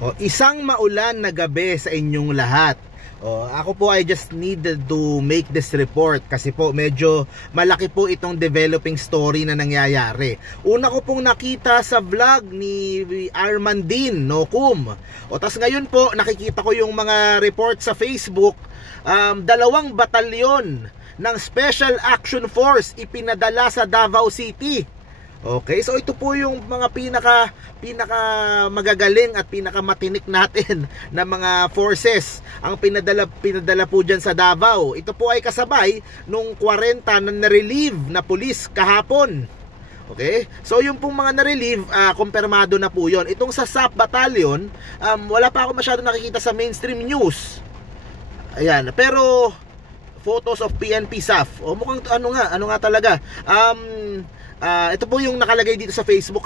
O, isang maulan na gabi sa inyong lahat. Ako po I just needed to make this report kasi po medyo malaki po itong developing story na nangyayari. Una ko pong nakita sa vlog ni Armandin Nokum. Tas ngayon po nakikita ko yung mga report sa Facebook. 2 batalyon ng Special Action Force ipinadala sa Davao City. Okay, so ito po yung mga pinaka magagaling at pinaka matinik natin na mga forces ang pinadala po dyan sa Davao. Ito po ay kasabay nung 40 na na-relieve na pulis kahapon. Okay, so yung pong mga na-relieve, kumpirmado na po yon. Itong sa SAP Battalion, wala pa ako masyado nakikita sa mainstream news. Ayan, pero photos of PNP SAF. Mukhang ano nga talaga. Ito po yung nakalagay dito sa Facebook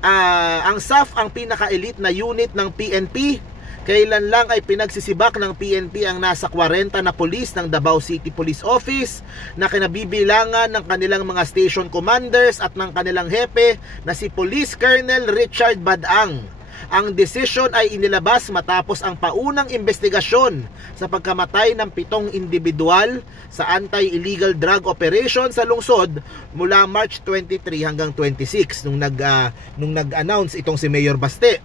ang SAF ang pinaka-elite na unit ng PNP. Kailan lang ay pinagsisibak ng PNP ang nasa 40 na pulis ng Davao City Police Office na kinabibilangan ng kanilang mga station commanders at ng kanilang hepe na si Police Colonel Richard Badang. Ang desisyon ay inilabas matapos ang paunang investigasyon sa pagkamatay ng 7 individual sa anti-illegal drug operation sa lungsod mula March 23 hanggang 26 nung nag-announce itong si Mayor Baste.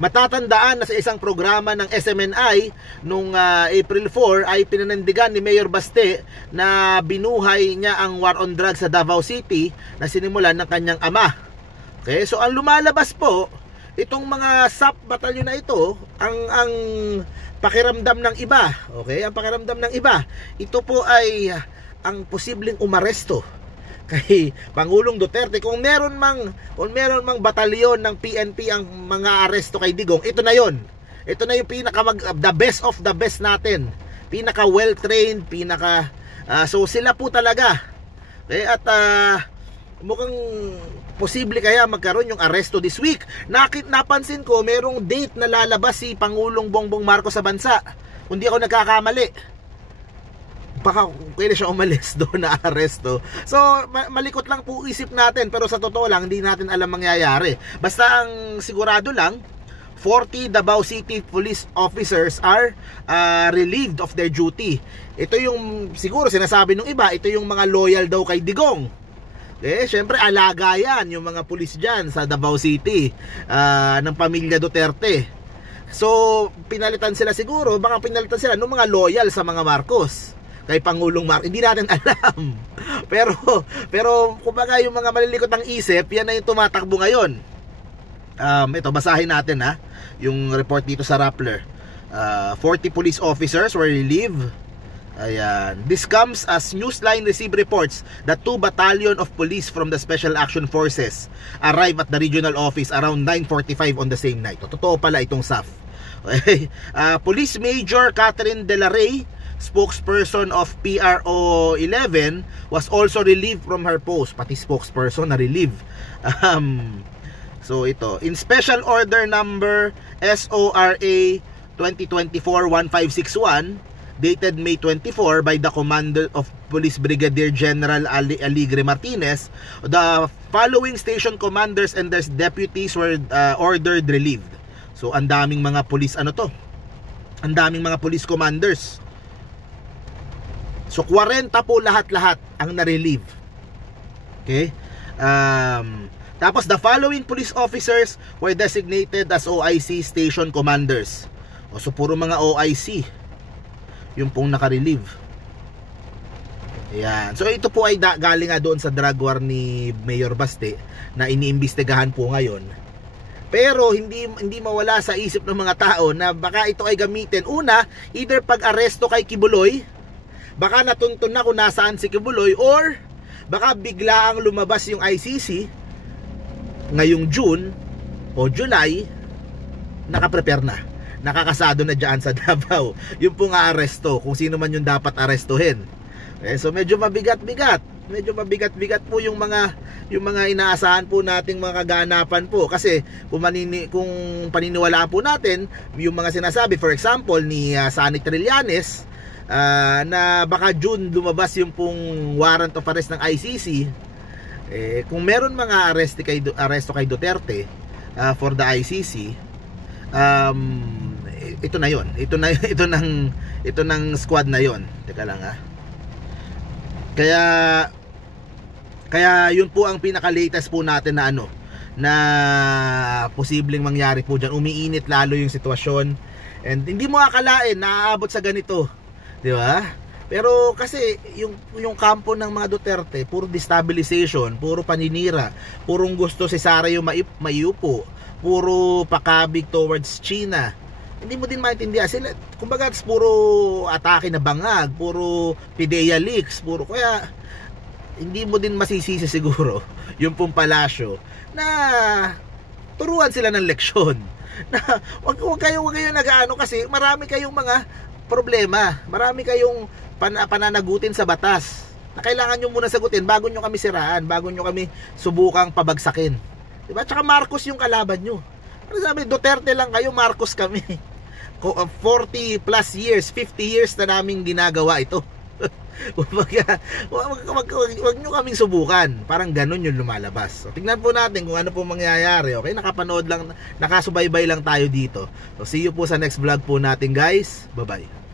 Matatandaan na sa isang programa ng SMNI nung April 4 ay pinanandigan ni Mayor Baste na binuhay niya ang war on drugs sa Davao City na sinimulan ng kanyang ama. Okay, so ang lumalabas po, itong mga SAP batalyon na ito, ang pakiramdam ng iba, okay? Ang pakiramdam ng iba, ito po ay ang posibleng umaresto kay Pangulong Duterte. Kung meron mang batalyon ng PNP ang mga aresto kay Digong, ito na yon. Ito na yung the best of the best natin. Pinaka well-trained, so sila po talaga. Okay? At mukhang posible kaya magkaroon yung aresto this week. Napansin ko merong date na lalabas si Pangulong Bongbong Marcos sa bansa. Kung di ako nagkakamali, baka pwede siya umalis doon na aresto. So malikot lang po isip natin, pero sa totoo lang hindi natin alam mangyayari. Basta ang sigurado lang, 40 Davao City police officers are relieved of their duty. Ito yung siguro sinasabi ng iba, ito yung mga loyal daw kay Digong. Syempre alaga yan yung mga pulis dyan sa Davao City ng pamilya Duterte. So pinalitan sila siguro, baka pinalitan sila ng mga loyal sa mga Marcos, kay Pangulong Marcos. Hindi natin alam. pero kumbaga yung mga malilikot ng isip, yan na yung tumatakbo ngayon. Ito basahin natin yung report dito sa Rappler. 40 police officers were relieved. Ayan. This comes as Newsline received reports that 2 battalion of police from the Special Action Forces arrived at the regional office around 9:45 on the same night. Totoo pala itong SAF. Okay. Police Major Catherine De La Rey, spokesperson of PRO 11, was also relieved from her post. Pati spokesperson na relieve. So ito, in Special Order number SORA 2024-1561, dated May 24 by the Commander of Police Brigadier General Aligre Martinez, the following station commanders and their deputies were ordered relieved. So ang daming mga police ang daming mga police commanders. So 40 po lahat-lahat ang na-relieve. Okay? Tapos the following police officers were designated as OIC station commanders. So puro mga OIC yung pong naka-relieve. Ayan. So ito po ay galing nga doon sa drug war ni Mayor Baste na iniimbestigahan po ngayon. Pero hindi mawala sa isip ng mga tao na baka ito ay gamitin. Una, either pag-aresto kay Kibuloy, baka natuntun na kung nasaan si Kibuloy, or baka bigla ang lumabas yung ICC ngayong June o July, nakaprepare na, nakakasado na dyan sa Davao yung pong aresto, kung sino man yung dapat arestuhin. So medyo mabigat-bigat po yung mga inaasahan po nating mga kaganapan po, kasi kung paniniwalaan po natin yung mga sinasabi, for example ni Sunny Trillanes, na baka June lumabas yung pong warrant of arrest ng ICC. Kung meron mga aresto kay Duterte for the ICC, ito na yon, ito ng squad na yon. Teka lang ha. Kaya yun po ang pinaka latest po natin na na posibleng mangyari po diyan. Umiinit lalo yung sitwasyon, and hindi mo akalain na aabot sa ganito, di ba? Pero kasi yung kampo ng mga Duterte, puro destabilization, puro paninira, purong gusto si Sara yung maiupo, puro pakabig towards China. Hindi mo din maintindihan sila. Kumbaga, puro atake na bangag, puro PIDEA leaks, puro, kaya hindi mo din masisisi siguro yung pong palasyo na turuan sila ng leksyon. Na wag kayong nag-aano, kasi marami kayong mga problema, marami kayong pananagutin sa batas na kailangan nyo muna sagutin bago nyo kami siraan, bago nyo kami subukang pabagsakin. Diba? Tsaka Marcos yung kalaban nyo. Ano sabi, Duterte lang kayo, Marcos kami. 40 plus years, 50 years na namin ginagawa ito. Wag nyo kaming subukan. Parang ganun yung lumalabas. So, tignan po natin kung ano po mangyayari. Okay, nakasubaybay lang tayo dito. So, see you po sa next vlog po natin, guys. Bye-bye.